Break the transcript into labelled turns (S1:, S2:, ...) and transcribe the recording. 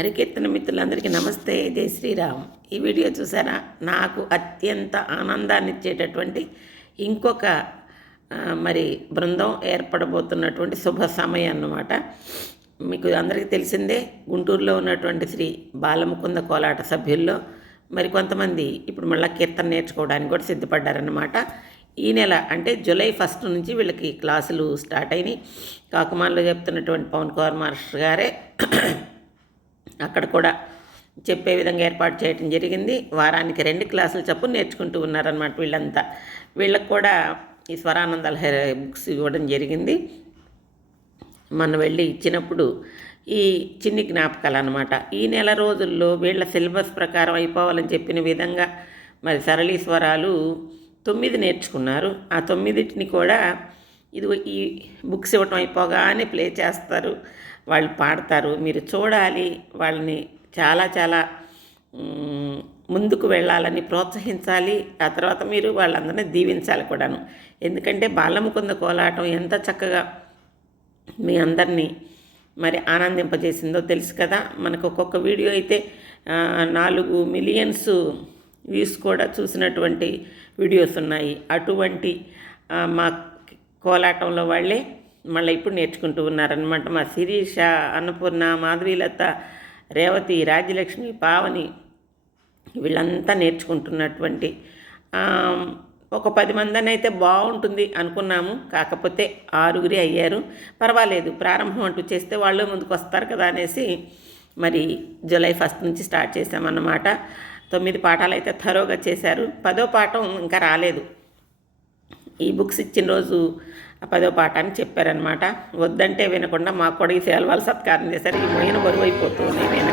S1: హరికీర్తన మిత్రులందరికీ నమస్తే. జై శ్రీరామ్. ఈ వీడియో చూసారా? నాకు అత్యంత ఆనందాన్ని ఇచ్చేటటువంటి ఇంకొక మరి బృందం ఏర్పడబోతున్నటువంటి శుభ సమయం అన్నమాట. మీకు అందరికీ తెలిసిందే గుంటూరులో ఉన్నటువంటి శ్రీ బాలముకుంద కోలాట సభ్యుల్లో మరి కొంతమంది ఇప్పుడు మళ్ళీ కీర్తన నేర్చుకోవడానికి కూడా సిద్ధపడ్డారన్నమాట. ఈ నెల అంటే జూలై ఫస్ట్ నుంచి వీళ్ళకి క్లాసులు స్టార్ట్ అయినాయి. కాకుమాన్లో చెప్తున్నటువంటి పవన్ కుమార్ మాస్టర్ గారే అక్కడ కూడా చెప్పే విధంగా ఏర్పాటు చేయడం జరిగింది. వారానికి రెండు క్లాసులు చప్పున నేర్చుకుంటూ ఉన్నారనమాట వీళ్ళంతా. వీళ్ళకి కూడా ఈ స్వరానందాల బుక్స్ ఇవ్వడం జరిగింది. మనం వెళ్ళి ఇచ్చినప్పుడు ఈ చిన్ని జ్ఞాపకాలు అనమాట ఈ నెల రోజుల్లో వీళ్ళ సిలబస్ ప్రకారం అయిపోవాలని చెప్పిన విధంగా మరి సరళీ స్వరాలు తొమ్మిది నేర్చుకున్నారు. ఆ తొమ్మిదిటిని కూడా ఇది ఈ బుక్స్ ఇవ్వటం అయిపోగానే ప్లే చేస్తారు. వాళ్ళు పాడతారు. మీరు చూడాలి. వాళ్ళని చాలా చాలా ముందుకు వెళ్ళాలని ప్రోత్సహించాలి. ఆ తర్వాత మీరు వాళ్ళందరినీ దీవించాలి కూడాను. ఎందుకంటే బాలముకుంద కోలాటం ఎంత చక్కగా మీ అందరినీ మరి ఆనందింపజేసిందో తెలుసు కదా. మనకు ఒక్కొక్క వీడియో అయితే నాలుగు మిలియన్స్ వ్యూస్ కూడా చూసినటువంటి వీడియోస్ ఉన్నాయి. అటువంటి మా కోలాటంలో వాళ్ళే మళ్ళీ ఇప్పుడు నేర్చుకుంటూ ఉన్నారనమాట మా శిరీష అన్నపూర్ణ మాధవీలత రేవతి రాజ్యలక్ష్మి పావని వీళ్ళంతా నేర్చుకుంటున్నటువంటి ఒక పది మందిని అయితే బాగుంటుంది అనుకున్నాము. కాకపోతే ఆరుగురి అయ్యారు. పర్వాలేదు ప్రారంభం అంటూ చేస్తే వాళ్ళు ముందుకు వస్తారు కదా అనేసి మరి జూలై ఫస్ట్ నుంచి స్టార్ట్ చేసామన్నమాట తొమ్మిది పాఠాలు అయితే థరోగా చేశారు. పదో పాఠం ఇంకా రాలేదు. ఈ బుక్స్ ఇచ్చిన రోజు పదో పాఠాన్ని చెప్పారనమాట వద్దంటే వినకుండా మాకు కూడా ఈ సేవల సత్కారం చేశారు. ఈ మొయ్యన బరువు అయిపోతుంది నేను